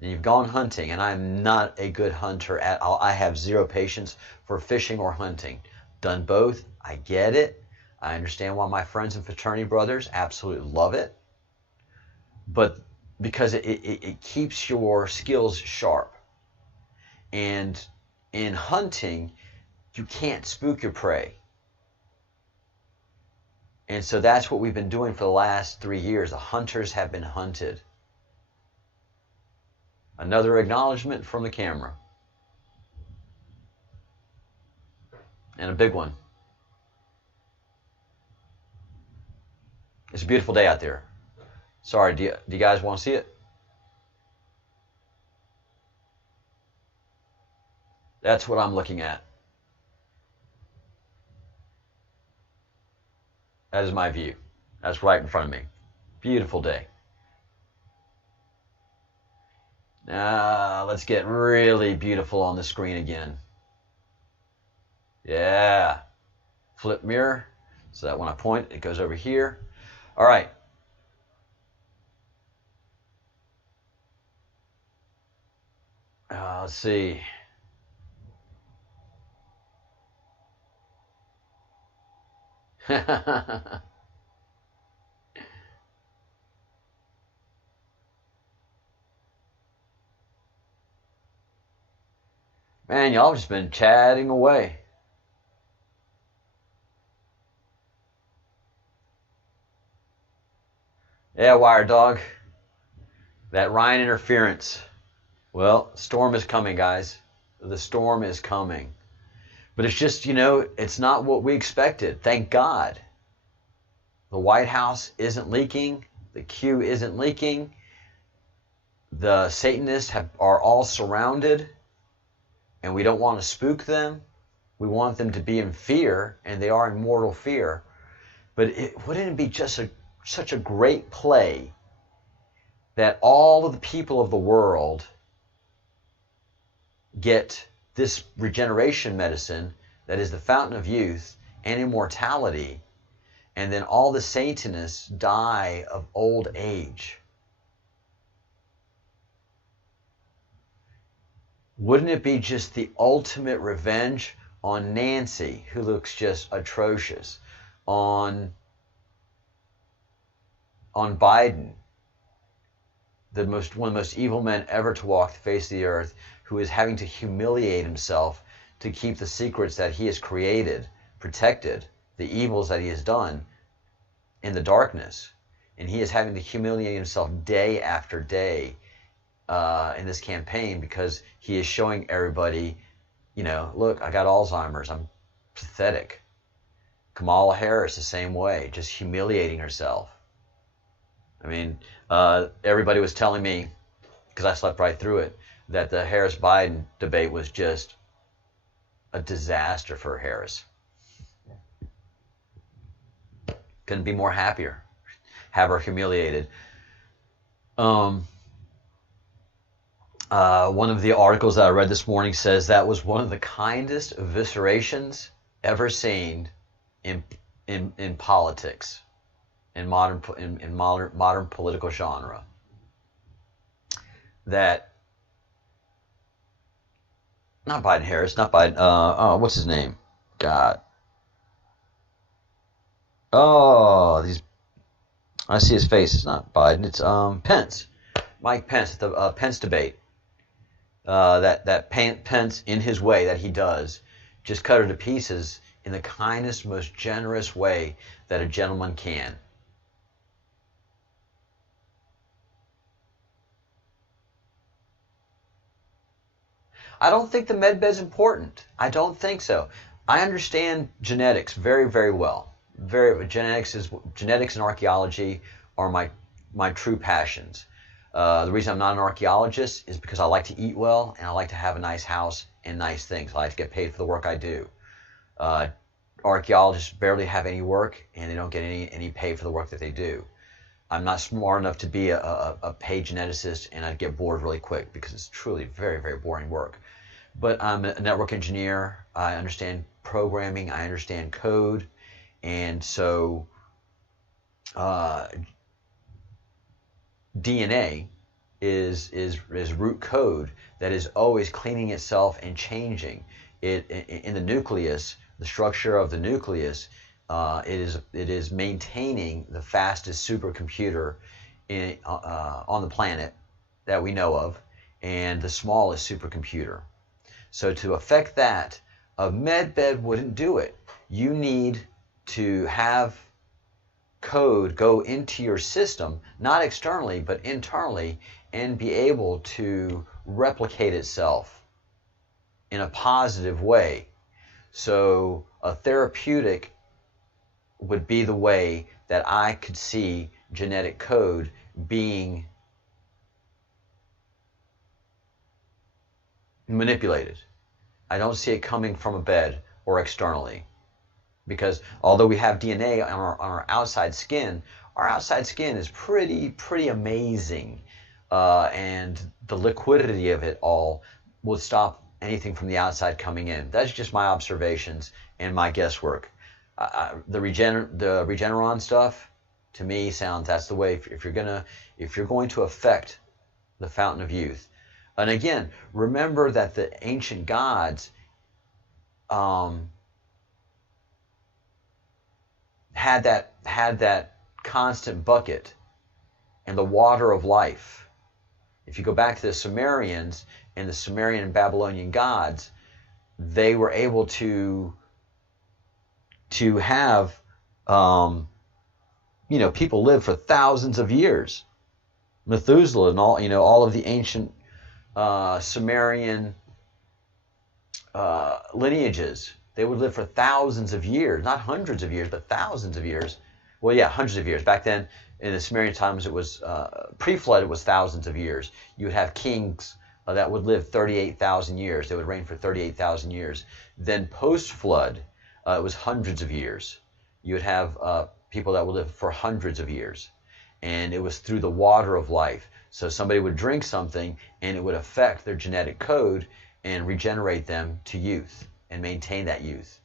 and you've gone hunting, and I'm not a good hunter at all. I have zero patience for fishing or hunting. Done both. I get it. I understand why my friends and fraternity brothers absolutely love it. But because it keeps your skills sharp. And in hunting, you can't spook your prey. And so that's what we've been doing for the last 3 years. The hunters have been hunted. Another acknowledgement from the camera. And a big one. It's a beautiful day out there. Sorry, do you guys want to see it? That's what I'm looking at. That is my view. That's right in front of me. Beautiful day. Now, let's get really beautiful on the screen again. Yeah. Flip mirror. So that when I point, it goes over here. All right. Let's see. Man, y'all just been chatting away. Yeah, Wire Dog. That Ryan interference. Well, storm is coming, guys. The storm is coming. But it's just, you know, it's not what we expected. Thank God. The White House isn't leaking. The Q isn't leaking. The Satanists are all surrounded. And we don't want to spook them. We want them to be in fear, and they are in mortal fear. But wouldn't it be just such a great play that all of the people of the world get this regeneration medicine that is the fountain of youth and immortality, and then all the Satanists die of old age? Wouldn't it be just the ultimate revenge on Nancy, who looks just atrocious, on Biden, one of the most evil men ever to walk the face of the earth, who is having to humiliate himself to keep the secrets that he has created, protected, the evils that he has done in the darkness. And he is having to humiliate himself day after day in this campaign, because he is showing everybody, you know, look, I got Alzheimer's. I'm pathetic. Kamala Harris the same way, just humiliating herself. I mean, everybody was telling me, because I slept right through it, that the Harris-Biden debate was just a disaster for Harris. Couldn't be more happier. Have her humiliated. One of the articles that I read this morning says that was one of the kindest eviscerations ever seen in politics, in modern political genre. That not Biden Harris, not Biden. What's his name? God. Oh, I see his face. It's not Biden. It's Pence. Mike Pence at the Pence debate. That Pence, in his way that he does, just cut her to pieces in the kindest, most generous way that a gentleman can. I don't think the med bed's important. I don't think so. I understand genetics very, very well. Genetics and archaeology are my true passions. The reason I'm not an archaeologist is because I like to eat well and I like to have a nice house and nice things. I like to get paid for the work I do. Archaeologists barely have any work and they don't get any pay for the work that they do. I'm not smart enough to be a paid geneticist, and I'd get bored really quick because it's truly very, very boring work. But I'm a network engineer. I understand programming. I understand code. And so DNA is root code that is always cleaning itself and changing. In the nucleus, the structure of the nucleus, it is maintaining the fastest supercomputer on the planet that we know of, and the smallest supercomputer. So to affect that, a medbed wouldn't do it. You need to have code go into your system, not externally, but internally, and be able to replicate itself in a positive way. So a therapeutic would be the way that I could see genetic code being manipulated. I don't see it coming from a bed or externally, because although we have DNA on our outside skin is pretty amazing, and the liquidity of it all will stop anything from the outside coming in. That's just my observations and my guesswork. The Regeneron stuff, to me, sounds that's the way. If you're going to affect the fountain of youth. And again, remember that the ancient gods had that constant bucket and the water of life. If you go back to the Sumerians and the Sumerian and Babylonian gods, they were able to have people live for thousands of years. Methuselah and all of the ancient Sumerian lineages, they would live for thousands of years, not hundreds of years, but thousands of years. Well, yeah, hundreds of years. Back then, in the Sumerian times, it was pre-flood. It was thousands of years. You would have kings that would live 38,000 years. They would reign for 38,000 years. Then post-flood, it was hundreds of years. You would have people that would live for hundreds of years, and it was through the water of life. So somebody would drink something, and it would affect their genetic code and regenerate them to youth and maintain that youth.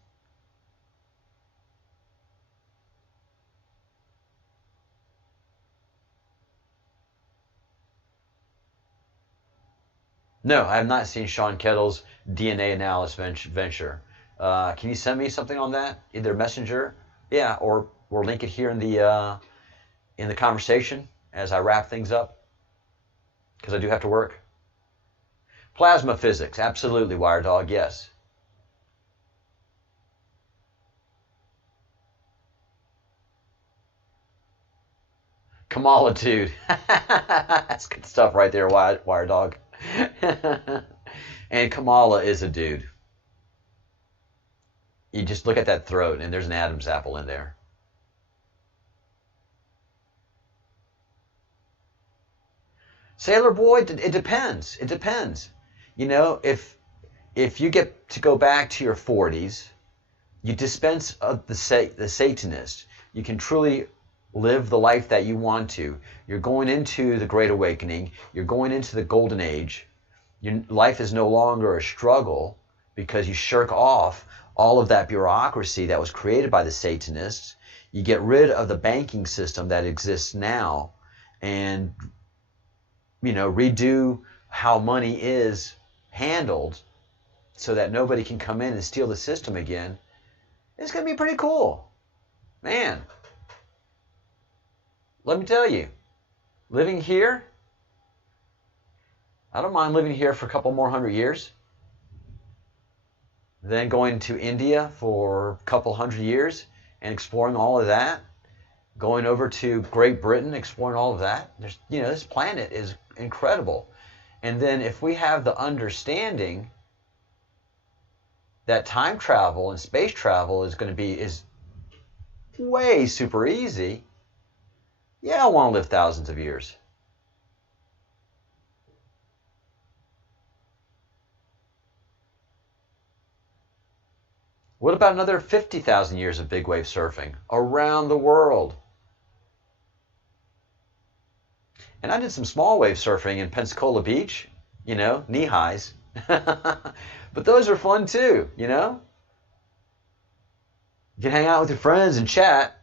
No, I have not seen Sean Kettle's DNA analysis venture. Can you send me something on that? Either Messenger, yeah, or link it here in the conversation as I wrap things up, because I do have to work. Plasma physics, absolutely, Wire Dog, yes. Kamala, dude. That's good stuff right there, Wire Dog. And Kamala is a dude. You just look at that throat, and there's an Adam's apple in there. Sailor Boy, it depends. It depends. If you get to go back to your 40s, you dispense of the Satanist. You can truly live the life that you want to. You're going into the Great Awakening. You're going into the Golden Age. Your life is no longer a struggle because you shirk off all of that bureaucracy that was created by the Satanists. You get rid of the banking system that exists now and, redo how money is handled so that nobody can come in and steal the system again. It's going to be pretty cool. Man, let me tell you, living here, I don't mind living here for a couple more 100 years. Then going to India for a couple 100 years and exploring all of that. Going over to Great Britain, exploring all of that. This planet is incredible. And then if we have the understanding that time travel and space travel is way super easy, yeah, I want to live thousands of years. What about another 50,000 years of big wave surfing around the world? And I did some small wave surfing in Pensacola Beach, you know, knee highs. But those are fun too, you know? You can hang out with your friends and chat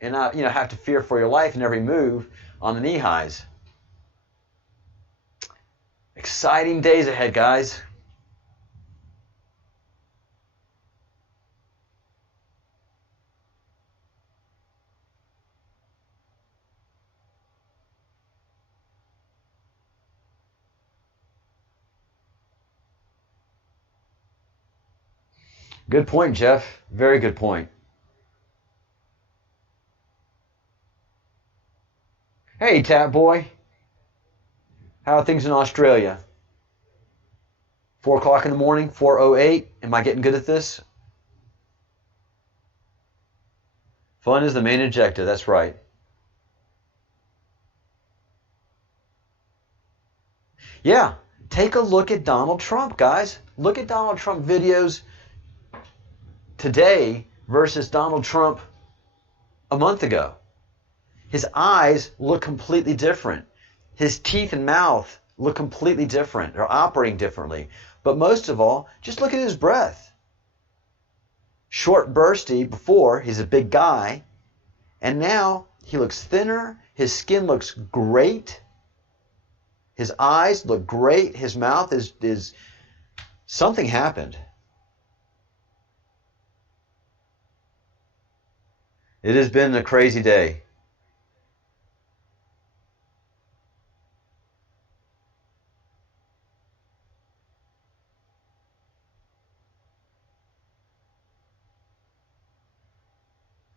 and not, you know, have to fear for your life in every move on the knee highs. Exciting days ahead, guys. Good point, Jeff. Very good point. Hey, Tap Boy. How are things in Australia? 4 o'clock in the morning, 4:08. Am I getting good at this? Fun is the main objective. That's right. Yeah, take a look at Donald Trump, guys. Look at Donald Trump videos today versus Donald Trump a month ago. His eyes look completely different. His teeth and mouth look completely different. They're operating differently. But most of all, just look at his breath. Short, bursty before, he's a big guy. And now he looks thinner. His skin looks great. His eyes look great. His mouth is something happened. It has been a crazy day.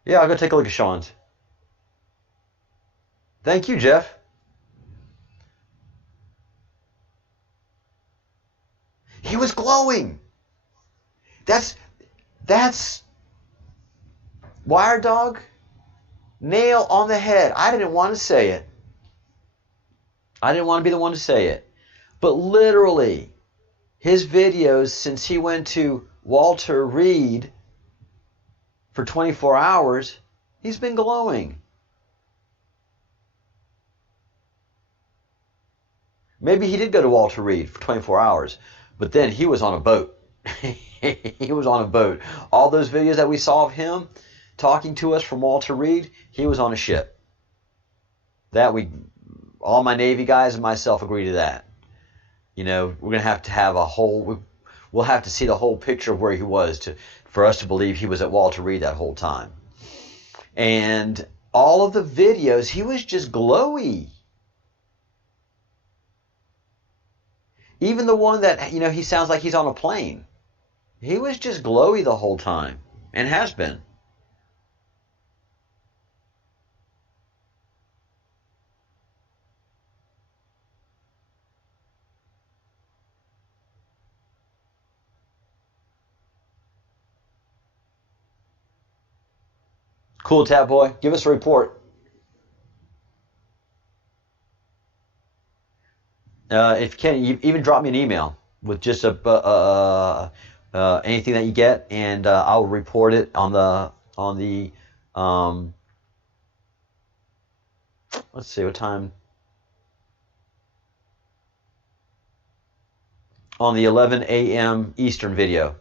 Yeah, I'll go take a look at Sean's. Thank you, Jeff. He was glowing. That's Wire Dog, nail on the head. I didn't want to say it. I didn't want to be the one to say it. But literally, his videos since he went to Walter Reed for 24 hours, he's been glowing. Maybe he did go to Walter Reed for 24 hours, but then he was on a boat. He was on a boat. All those videos that we saw of him talking to us from Walter Reed, he was on a ship. All my Navy guys and myself agree to that. You know, we're going to have we'll have to see the whole picture of where he was for us to believe he was at Walter Reed that whole time. And all of the videos, he was just glowy. Even the one that, you know, he sounds like he's on a plane. He was just glowy the whole time and has been. Cool, Tap Boy. Give us a report. If you can, you even drop me an email with just anything that you get, and I'll report it on the let's see what time, on the 11 a.m. Eastern video.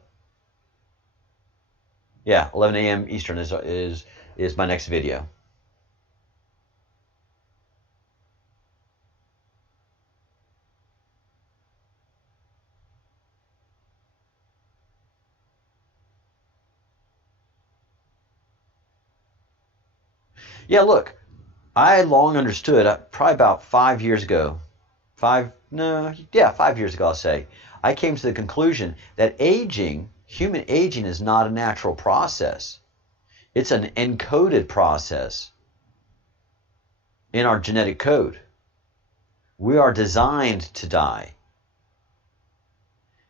Yeah, 11 a.m. Eastern is my next video. Yeah, look, I long understood, probably about 5 years ago, 5 years ago, I'll say, I came to the conclusion that human aging is not a natural process. It's an encoded process in our genetic code. We are designed to die.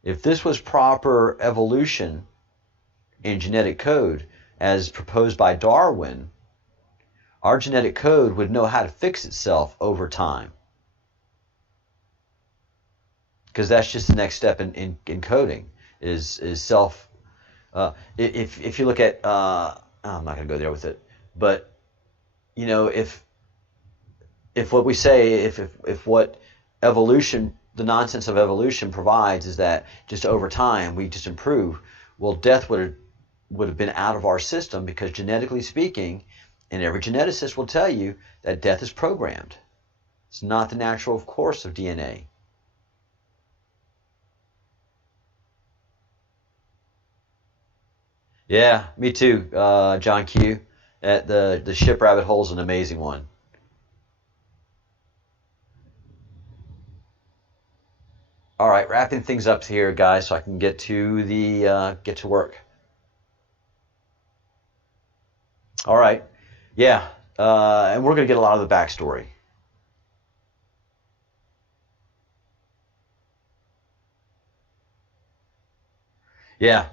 If this was proper evolution in genetic code, as proposed by Darwin, our genetic code would know how to fix itself over time. Because that's just the next step in coding, is self If you look at, I'm not going to go there with it, but you know, if what we say, if what evolution, the nonsense of evolution provides is that just over time we just improve, well, death would have been out of our system, because genetically speaking, and every geneticist will tell you that death is programmed. It's not the natural course of DNA. Yeah, me too, John Q. The ship rabbit hole is an amazing one. All right, wrapping things up here, guys, so I can get to work. All right, yeah, and we're gonna get a lot of the backstory. Yeah.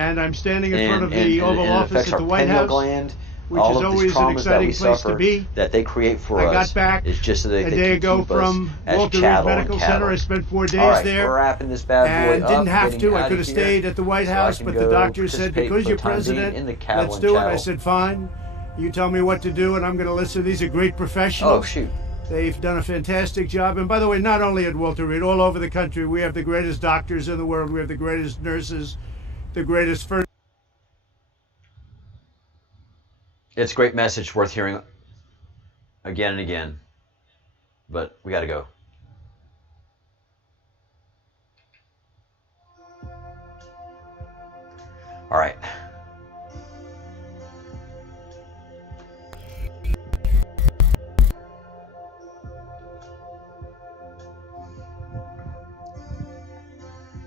And I'm standing in front of the Oval Office at the White House, gland, which is always an exciting place to be. That they create for us. I got back it's just so they a day ago from Walter Reed Medical Center. I spent 4 days there. We're wrapping this bad boy and up, didn't have to. I could have here, stayed at the White House, but the doctor said, because you're president, let's do it. I said, fine. You tell me what to do, and I'm going to listen. These are great professionals. Oh, shoot. They've done a fantastic job. And by the way, not only at Walter Reed, all over the country, we have the greatest doctors in the world. We have the greatest nurses, the greatest first. It's a great message, worth hearing again and again. But we got to go. All right.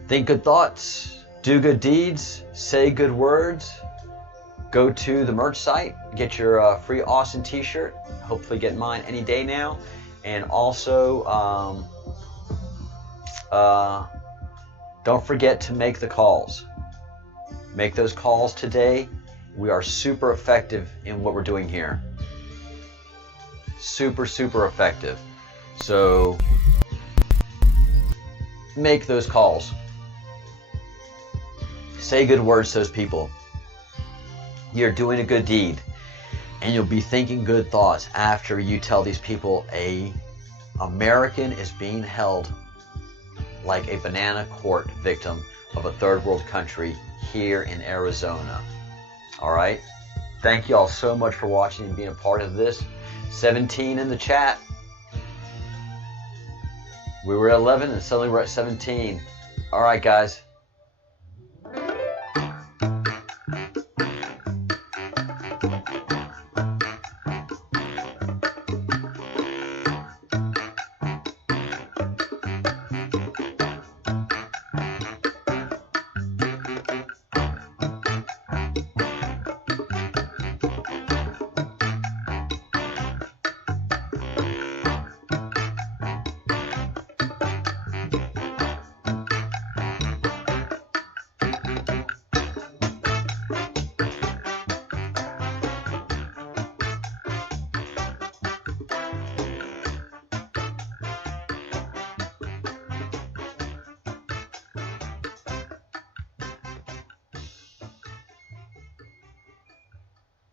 Think good thoughts, do good deeds, say good words. Go to the merch site, get your free Austin t-shirt, hopefully get mine any day now. And also, don't forget to make the calls. Make those calls today. We are super effective in what we're doing here. Super, super effective. So, make those calls. Say good words to those people. You're doing a good deed, and you'll be thinking good thoughts after you tell these people American is being held like a banana court victim of a third world country here in Arizona. All right? Thank you all so much for watching and being a part of this. 17 in the chat. We were at 11 and suddenly we're at 17. All right, guys.